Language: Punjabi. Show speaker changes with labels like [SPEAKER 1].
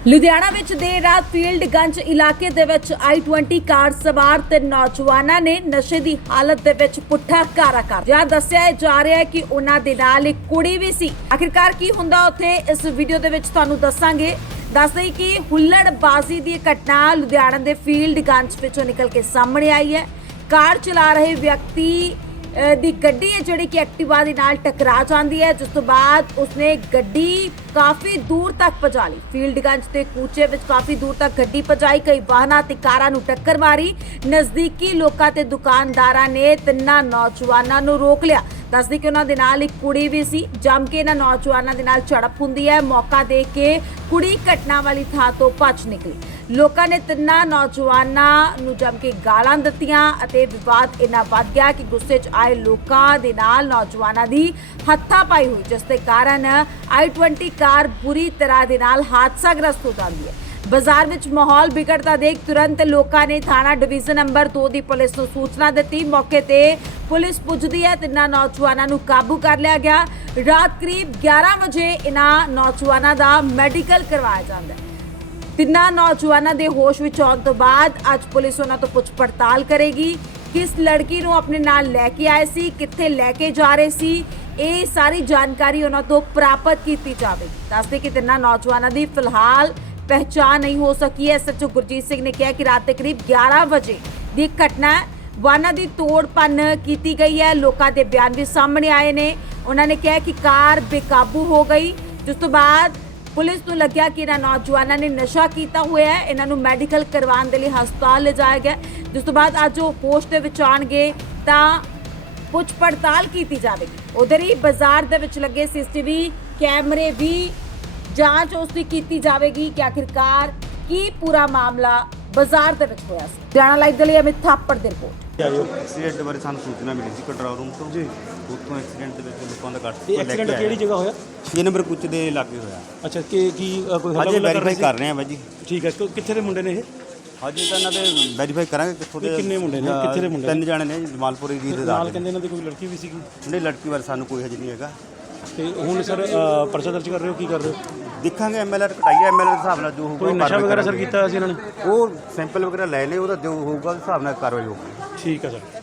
[SPEAKER 1] ਲੁਧਿਆਣਾ ਵਿੱਚ ਦੇਰ ਰਾਤ ਫੀਲਡਗੰਜ ਇਲਾਕੇ ਦੇ ਵਿੱਚ I-20 ਕਾਰ ਸਵਾਰ ਤੇ ਨੌਜਵਾਨਾਂ ਨੇ ਨਸ਼ੇ ਦੀ ਹਾਲਤ ਦੇ ਵਿੱਚ ਪੁੱਠਾ ਕਾਰਾ ਕਰ ਦਿੱਤਾ। ਦੱਸਿਆ ਜਾ ਰਿਹਾ ਹੈ ਕਿ ਉਹਨਾਂ ਦੇ ਨਾਲ ਇੱਕ ਕੁੜੀ ਵੀ ਸੀ। ਆਖਿਰਕਾਰ ਕੀ ਹੁੰਦਾ ਉੱਥੇ ਇਸ ਵੀਡੀਓ ਦੇ ਵਿੱਚ ਤੁਹਾਨੂੰ ਦੱਸਾਂਗੇ। ਦੱਸ ਦਈ ਕਿ ਹੁੱਲੜਬਾਜ਼ੀ ਦੀ ਘਟਨਾ ਲੁਧਿਆਣਾ ਦੇ ਫੀਲਡਗੰਜ ਵਿੱਚੋਂ ਨਿਕਲ ਕੇ ਸਾਹਮਣੇ ਆਈ ਹੈ। ਕਾਰ ਚਲਾ ਰਹੇ ਵਿਅਕਤੀ ਦੀ ਗੱਡੀ ਹੈ ਜਿਹੜੀ ਕਿ ਐਕਟਿਵਾ ਦੇ ਨਾਲ ਟਕਰਾ ਜਾਂਦੀ ਹੈ, ਜਿਸ ਤੋਂ ਬਾਅਦ ਉਸਨੇ ਗੱਡੀ ਕਾਫੀ ਦੂਰ ਤੱਕ ਭਜਾ ਲਈ। ਫੀਲਡਗੰਜ ਦੇ ਕੂਚੇ ਵਿੱਚ ਕਾਫੀ ਦੂਰ ਤੱਕ ਗੱਡੀ ਭਜਾਈ, ਕਈ ਵਾਹਨਾਂ ਤੇ ਕਾਰਾਂ ਨੂੰ ਟੱਕਰ ਮਾਰੀ। ਨਜ਼ਦੀਕੀ ਲੋਕਾਂ ਤੇ ਦੁਕਾਨਦਾਰਾਂ ਨੇ ਤਿੰਨਾਂ ਨੌਜਵਾਨਾਂ ਨੂੰ ਰੋਕ ਲਿਆ। ਦੱਸਦੀ ਕਿ ਉਹਨਾਂ ਦੇ ਨਾਲ ਇੱਕ ਕੁੜੀ ਵੀ ਸੀ। ਜੰਮ ਕੇ ਇਹਨਾਂ ਨੌਜਵਾਨਾਂ ਦੇ ਨਾਲ ਝੜਪ ਹੁੰਦੀ ਹੈ। ਮੌਕਾ ਦੇਖ ਕੇ ਕੁੜੀ ਘਟਨਾ ਵਾਲੀ ਥਾਂ ਤੋਂ ਭੱਜ ਨਿਕਲੀ। ਲੋਕਾਂ ਨੇ ਤਿੰਨਾਂ ਨੌਜਵਾਨਾਂ ਨੂੰ ਜੰਮ ਕੇ ਗਾਲਾਂ ਦਿੱਤੀਆਂ ਅਤੇ ਵਿਵਾਦ ਇੰਨਾ ਵੱਧ ਗਿਆ ਕਿ ਗੁੱਸੇ 'ਚ ਆਏ ਲੋਕਾਂ ਦੇ ਨਾਲ ਨੌਜਵਾਨਾਂ ਦੀ ਹੱਥਾਪਾਈ ਹੋਈ, ਜਿਸ ਦੇ ਕਾਰਨ I-20 ਕਾਰ ਬੁਰੀ ਤਰ੍ਹਾਂ ਦੇ ਨਾਲ ਹਾਦਸਾਗ੍ਰਸਤ ਹੋ ਜਾਂਦੀ ਹੈ। ਬਾਜ਼ਾਰ ਵਿੱਚ ਮਾਹੌਲ ਵਿਗੜਦਾ ਦੇਖ ਤੁਰੰਤ ਲੋਕਾਂ ਨੇ ਥਾਣਾ ਡਿਵੀਜ਼ਨ ਨੰਬਰ 2 ਦੀ ਪੁਲਿਸ ਨੂੰ ਸੂਚਨਾ ਦਿੱਤੀ। ਮੌਕੇ ਤੇ ਪੁਲਿਸ ਪੁੱਜਦੀ ਹੈ। ਤਿੰਨਾਂ ਨੌਜਵਾਨਾਂ ਨੂੰ ਕਾਬੂ ਕਰ ਲਿਆ ਗਿਆ। ਰਾਤ ਕਰੀਬ 11 ਵਜੇ ਇਹਨਾਂ ਨੌਜਵਾਨਾਂ ਦਾ ਮੈਡੀਕਲ ਕਰਵਾਇਆ ਜਾਂਦਾ ਹੈ। ਤਿੰਨਾਂ ਨੌਜਵਾਨਾਂ ਦੇ ਹੋਸ਼ ਵਿੱਚ ਆਉਣ ਤੋਂ ਬਾਅਦ ਅੱਜ ਪੁਲਿਸ ਉਹਨਾਂ ਤੋਂ ਪੁੱਛ ਪੜਤਾਲ ਕਰੇਗੀ। ਕਿਸ ਲੜਕੀ ਨੂੰ ਆਪਣੇ ਨਾਲ ਲੈ ਕੇ ਆਏ ਸੀ, ਕਿੱਥੇ ਲੈ ਕੇ ਜਾ ਰਹੇ ਸੀ, ਇਹ ਸਾਰੀ ਜਾਣਕਾਰੀ ਉਹਨਾਂ ਤੋਂ ਪ੍ਰਾਪਤ ਕੀਤੀ ਜਾਵੇਗੀ। ਦੱਸਦੇ ਕਿ ਤਿੰਨਾਂ ਨੌਜਵਾਨਾਂ ਦੀ ਫਿਲਹਾਲ ਪਹਿਚਾਣ ਨਹੀਂ ਹੋ ਸਕੀ ਹੈ। SHO ਗੁਰਜੀਤ ਸਿੰਘ ਨੇ ਕਿਹਾ ਕਿ ਰਾਤ ਦੇ ਕਰੀਬ 11 ਵਜੇ ਦੀ ਘਟਨਾ ਹੈ। ਵਾਹਨਾਂ ਦੀ ਤੋੜ ਭੰਨ ਕੀਤੀ ਗਈ ਹੈ। ਲੋਕਾਂ ਦੇ ਬਿਆਨ ਵੀ ਸਾਹਮਣੇ ਆਏ ਨੇ। ਉਹਨਾਂ ਨੇ ਕਿਹਾ ਕਿ ਕਾਰ ਬੇਕਾਬੂ ਹੋ ਗਈ, ਜਿਸ ਤੋਂ ਬਾਅਦ ਪੁਲਿਸ ਨੂੰ ਲੱਗਿਆ ਕਿ ਇਹਨਾਂ ਨੌਜਵਾਨਾਂ ਨੇ ਨਸ਼ਾ ਕੀਤਾ ਹੋਇਆ ਹੈ। ਇਹਨਾਂ ਨੂੰ ਮੈਡੀਕਲ ਕਰਵਾਉਣ ਦੇ ਲਈ ਹਸਪਤਾਲ ਲਿਜਾਇਆ ਗਿਆ, ਜਿਸ ਤੋਂ ਬਾਅਦ ਅੱਜ ਉਹ ਹੋਸ਼ ਦੇ ਵਿੱਚ ਆਉਣਗੇ ਤਾਂ ਪੁੱਛ ਪੜਤਾਲ ਕੀਤੀ ਜਾਵੇਗੀ। ਉਧਰ ਹੀ ਬਾਜ਼ਾਰ ਦੇ ਵਿੱਚ ਲੱਗੇ CCTV ਕੈਮਰੇ ਵੀ ਜਾਂਚ ਉਸ ਦੀ ਕੀਤੀ ਜਾਵੇਗੀ ਕਿ ਆਖਿਰਕਾਰ ਕੀ ਪੂਰਾ ਮਾਮਲਾ ਬਾਜ਼ਾਰ ਦੇ ਵਿੱਚ ਹੋਇਆ ਸੀ। ਲੁਧਿਆਣਾ ਲਾਈਵ ਦੇ ਲਈ ਅਮਿਤ ਥਾਪੜ ਦੀ ਰਿਪੋਰਟ।
[SPEAKER 2] ਐਕਸੀਡੈਂਟ ਬਾਰੇ ਸਾਨੂੰ ਸੂਚਨਾ ਮਿਲੀ ਸੀ ਕੰਟਰੋਲ ਰੂਮ ਤੋਂ ਜੀ। ਉੱਥੋਂ ਐਕਸੀਡੈਂਟ ਦੇ ਵਿੱਚ ਲੋਕਾਂ ਦਾ ਕੱਟ
[SPEAKER 3] ਇਹ ਐਕਸੀਡੈਂਟ ਕਿਹੜੀ ਜਗ੍ਹਾ ਹੋਇਆ?
[SPEAKER 2] 6 ਨੰਬਰ ਕੁੱਚ ਦੇ ਲਾਗੇ ਹੋਇਆ।
[SPEAKER 3] ਅੱਛਾ ਕੀ ਕੋਈ
[SPEAKER 2] ਹਜੇ ਵੈਰੀਫਾਈ ਕਰ ਰਹੇ ਆ ਬਾਈ ਜੀ।
[SPEAKER 3] ਠੀਕ ਹੈ, ਕਿੱਥੇ ਦੇ ਮੁੰਡੇ ਨੇ ਇਹ?
[SPEAKER 2] ਹਜੇ ਤਾਂ ਇਹਨਾਂ ਦੇ ਵੈਰੀਫਾਈ ਕਰਾਂਗੇ ਕਿੱਥੋਂ ਦੇ।
[SPEAKER 3] ਕਿੰਨੇ ਮੁੰਡੇ ਨੇ, ਕਿੱਥੇ ਦੇ ਮੁੰਡੇ?
[SPEAKER 2] 3 ਜਾਣੇ ਨੇ ਜਮਾਲਪੁਰ ਏਰੀਏ ਦੇ
[SPEAKER 3] ਨਾਲ ਕਹਿੰਦੇ ਇਹਨਾਂ ਦੀ ਕੋਈ ਲੜਕੀ ਵੀ ਸੀਗੀ?
[SPEAKER 2] ਨਹੀਂ, ਲੜਕੀ ਬਾਰੇ ਸਾਨੂੰ ਕੋਈ ਹਜੇ ਨਹੀਂ ਹੈਗਾ।
[SPEAKER 3] ਤੇ ਹੁਣ ਸਰ ਪਰਚਾ ਦਰਜ ਕਰ ਰਹੇ ਹੋ, ਕੀ ਕਰ ਰਹੇ ਹੋ?
[SPEAKER 2] ਦੇਖਾਂਗੇ MLR ਕਟਾਈਏ, MLR ਦੇ ਹਿਸਾਬ ਨਾਲ ਜੋ ਹੋਊਗਾ।
[SPEAKER 3] ਕੋਈ ਨਸ਼ਾ ਵਗੈਰਾ ਸਰ ਕੀਤਾ ਸੀ ਇਹਨਾਂ ਨੇ?
[SPEAKER 2] ਉਹ ਸੈਂਪਲ ਵਗੈਰਾ ਲੈ ਲਏ, ਉਹਦਾ ਜੋ ਹੋਊਗਾ ਉਸ ਹਿਸਾਬ ਨਾਲ ਕਾਰਵਾਈ ਹੋਊਗੀ।
[SPEAKER 3] ਠੀਕ ਹੈ ਸਰ।